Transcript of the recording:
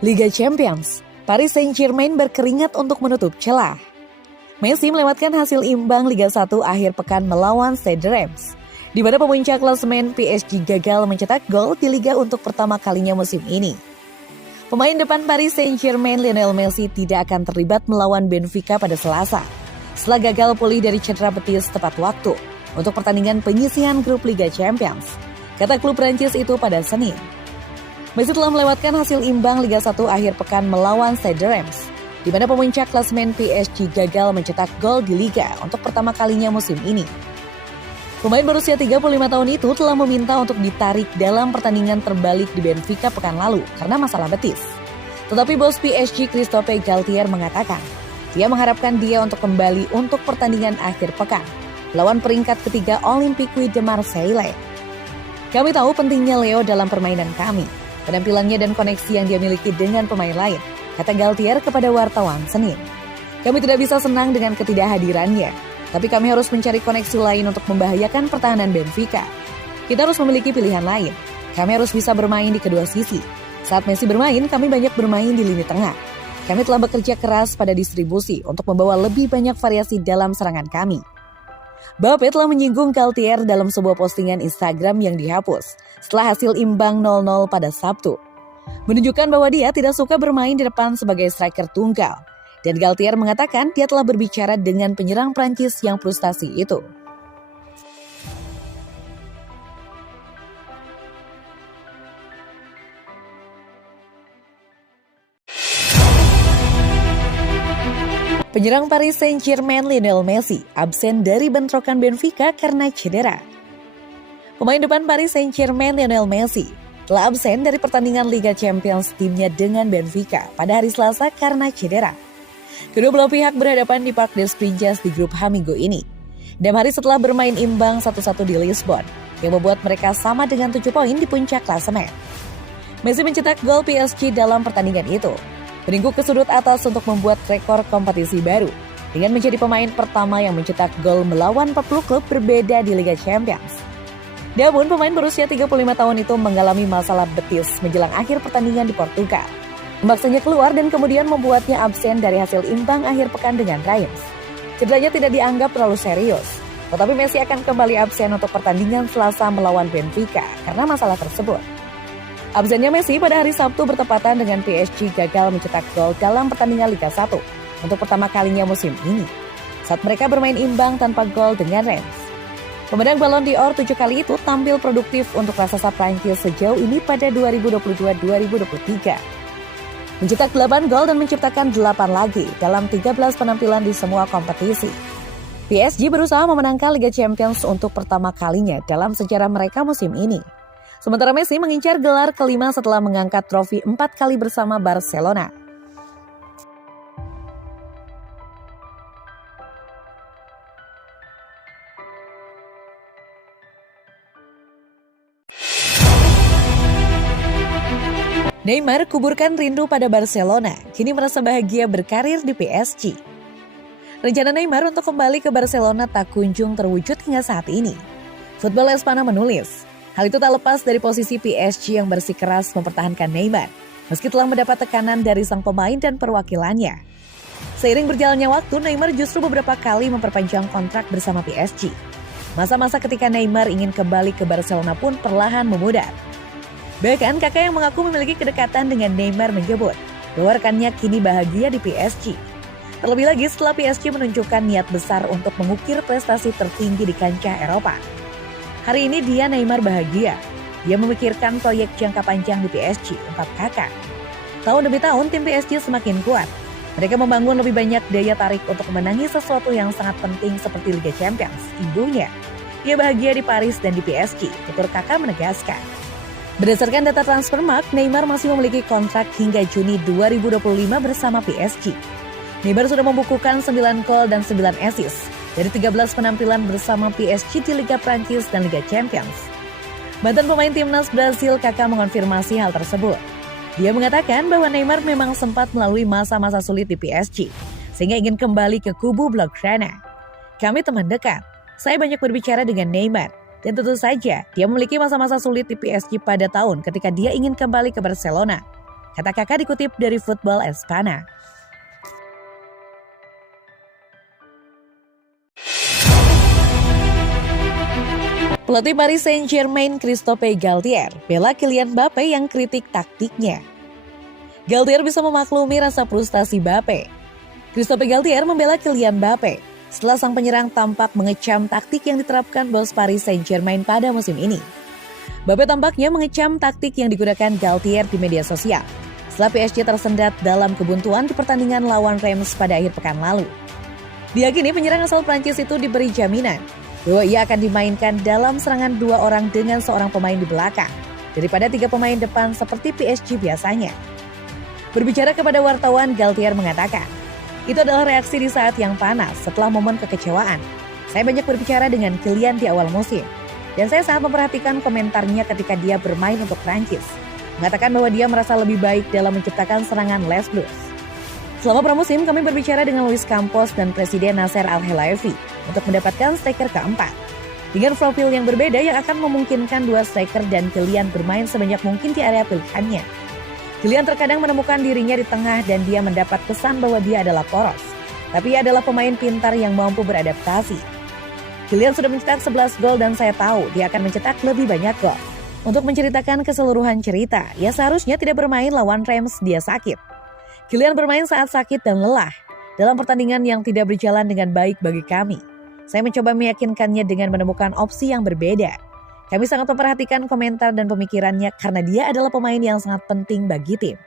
Liga Champions, Paris Saint-Germain berkeringat untuk menutup celah. Messi melewatkan hasil imbang Liga 1 akhir pekan melawan Stade Reims, di mana pemuncak klasemen PSG gagal mencetak gol di Liga untuk pertama kalinya musim ini. Pemain depan Paris Saint-Germain Lionel Messi tidak akan terlibat melawan Benfica pada Selasa, setelah gagal pulih dari cedera betis tepat waktu untuk pertandingan penyisihan grup Liga Champions, kata klub Prancis itu pada Senin. Messi telah melewatkan hasil imbang Liga 1 akhir pekan melawan Stade Reims, di mana pemuncak klasemen PSG gagal mencetak gol di Liga untuk pertama kalinya musim ini. Pemain berusia 35 tahun itu telah meminta untuk ditarik dalam pertandingan terbalik di Benfica pekan lalu karena masalah betis. Tetapi bos PSG Christophe Galtier mengatakan, dia mengharapkan dia untuk kembali untuk pertandingan akhir pekan lawan peringkat ketiga Olympique de Marseille. Kami tahu pentingnya Leo dalam permainan kami, penampilannya dan koneksi yang dia miliki dengan pemain lain, kata Galtier kepada wartawan Senin. Kami tidak bisa senang dengan ketidakhadirannya, tapi kami harus mencari koneksi lain untuk membahayakan pertahanan Benfica. Kita harus memiliki pilihan lain. Kami harus bisa bermain di kedua sisi. Saat Messi bermain, kami banyak bermain di lini tengah. Kami telah bekerja keras pada distribusi untuk membawa lebih banyak variasi dalam serangan kami. Mbappe telah menyinggung Galtier dalam sebuah postingan Instagram yang dihapus setelah hasil imbang 0-0 pada Sabtu, menunjukkan bahwa dia tidak suka bermain di depan sebagai striker tunggal. Dan Galtier mengatakan dia telah berbicara dengan penyerang Prancis yang frustasi itu. Penyerang Paris Saint-Germain Lionel Messi absen dari bentrokan Benfica karena cedera. Pemain depan Paris Saint-Germain Lionel Messi telah absen dari pertandingan Liga Champions timnya dengan Benfica pada hari Selasa karena cedera. Kedua belah pihak berhadapan di Parc des Princes di grup H minggu ini, 6 hari setelah bermain imbang 1-1 di Lisbon, yang membuat mereka sama dengan 7 poin di puncak klasemen. Messi mencetak gol PSG dalam pertandingan itu, meringkuk ke sudut atas untuk membuat rekor kompetisi baru, dengan menjadi pemain pertama yang mencetak gol melawan 40 klub berbeda di Liga Champions. Namun pemain berusia 35 tahun itu mengalami masalah betis menjelang akhir pertandingan di Portugal, memaksanya keluar dan kemudian membuatnya absen dari hasil imbang akhir pekan dengan Reims. Cederanya tidak dianggap terlalu serius, tetapi Messi akan kembali absen untuk pertandingan Selasa melawan Benfica karena masalah tersebut. Absennya Messi pada hari Sabtu bertepatan dengan PSG gagal mencetak gol dalam pertandingan Liga 1 untuk pertama kalinya musim ini, saat mereka bermain imbang tanpa gol dengan Reims. Pemenang Ballon d'Or 7 kali itu tampil produktif untuk raksasa Prancis sejauh ini pada 2022-2023. Mencetak 8 gol dan menciptakan 8 lagi dalam 13 penampilan di semua kompetisi. PSG berusaha memenangkan Liga Champions untuk pertama kalinya dalam sejarah mereka musim ini. Sementara Messi mengincar gelar kelima setelah mengangkat trofi 4 kali bersama Barcelona. Neymar kuburkan rindu pada Barcelona, kini merasa bahagia berkarir di PSG. Rencana Neymar untuk kembali ke Barcelona tak kunjung terwujud hingga saat ini. Football Espana menulis, hal itu tak lepas dari posisi PSG yang bersikeras mempertahankan Neymar, meski telah mendapat tekanan dari sang pemain dan perwakilannya. Seiring berjalannya waktu, Neymar justru beberapa kali memperpanjang kontrak bersama PSG. Masa-masa ketika Neymar ingin kembali ke Barcelona pun perlahan memudar. Bahkan kakak yang mengaku memiliki kedekatan dengan Neymar menyebut bahwa rekannya kini bahagia di PSG. Terlebih lagi setelah PSG menunjukkan niat besar untuk mengukir prestasi tertinggi di kancah Eropa. Hari ini Neymar bahagia. Dia memikirkan proyek jangka panjang di PSG, ungkap kakak. Tahun demi tahun tim PSG semakin kuat. Mereka membangun lebih banyak daya tarik untuk memenangi sesuatu yang sangat penting seperti Liga Champions, ibunya. Dia bahagia di Paris dan di PSG, tutur kakak menegaskan. Berdasarkan data Transfermarkt, Neymar masih memiliki kontrak hingga Juni 2025 bersama PSG. Neymar sudah membukukan 9 gol dan 9 assist dari 13 penampilan bersama PSG di Liga Prancis dan Liga Champions. Mantan pemain timnas Brasil kakak mengonfirmasi hal tersebut. Dia mengatakan bahwa Neymar memang sempat melalui masa-masa sulit di PSG, sehingga ingin kembali ke kubu Blaugrana. Kami teman dekat, saya banyak berbicara dengan Neymar, dan tentu saja dia memiliki masa-masa sulit di PSG pada tahun ketika dia ingin kembali ke Barcelona, kata kakak dikutip dari Football Espana. Pelatih Paris Saint-Germain Christophe Galtier bela Kylian Mbappe yang kritik taktiknya. Galtier bisa memaklumi rasa frustasi Mbappe. Christophe Galtier membela Kylian Mbappe setelah sang penyerang tampak mengecam taktik yang diterapkan bos Paris Saint-Germain pada musim ini. Mbappe tampaknya mengecam taktik yang digunakan Galtier di media sosial setelah PSG tersendat dalam kebuntuan di pertandingan lawan Reims pada akhir pekan lalu. Diyakini penyerang asal Prancis itu diberi jaminan bahwa ia akan dimainkan dalam serangan 2 orang dengan seorang pemain di belakang daripada 3 pemain depan seperti PSG biasanya. Berbicara kepada wartawan, Galtier mengatakan, itu adalah reaksi di saat yang panas setelah momen kekecewaan. Saya banyak berbicara dengan Kylian di awal musim, dan saya sangat memperhatikan komentarnya ketika dia bermain untuk Prancis, mengatakan bahwa dia merasa lebih baik dalam menciptakan serangan Les Bleus. Selama pramusim, kami berbicara dengan Luis Campos dan Presiden Nasser Al-Khelaifi untuk mendapatkan striker keempat. Dengan profil yang berbeda yang akan memungkinkan 2 striker dan Kylian bermain sebanyak mungkin di area pilihannya. Kylian terkadang menemukan dirinya di tengah dan dia mendapat kesan bahwa dia adalah poros. Tapi ia adalah pemain pintar yang mampu beradaptasi. Kylian sudah mencetak 11 gol dan saya tahu dia akan mencetak lebih banyak gol. Untuk menceritakan keseluruhan cerita, ia seharusnya tidak bermain lawan Reims, dia sakit. Kylian bermain saat sakit dan lelah dalam pertandingan yang tidak berjalan dengan baik bagi kami. Saya mencoba meyakinkannya dengan menemukan opsi yang berbeda. Kami sangat memperhatikan komentar dan pemikirannya karena dia adalah pemain yang sangat penting bagi tim.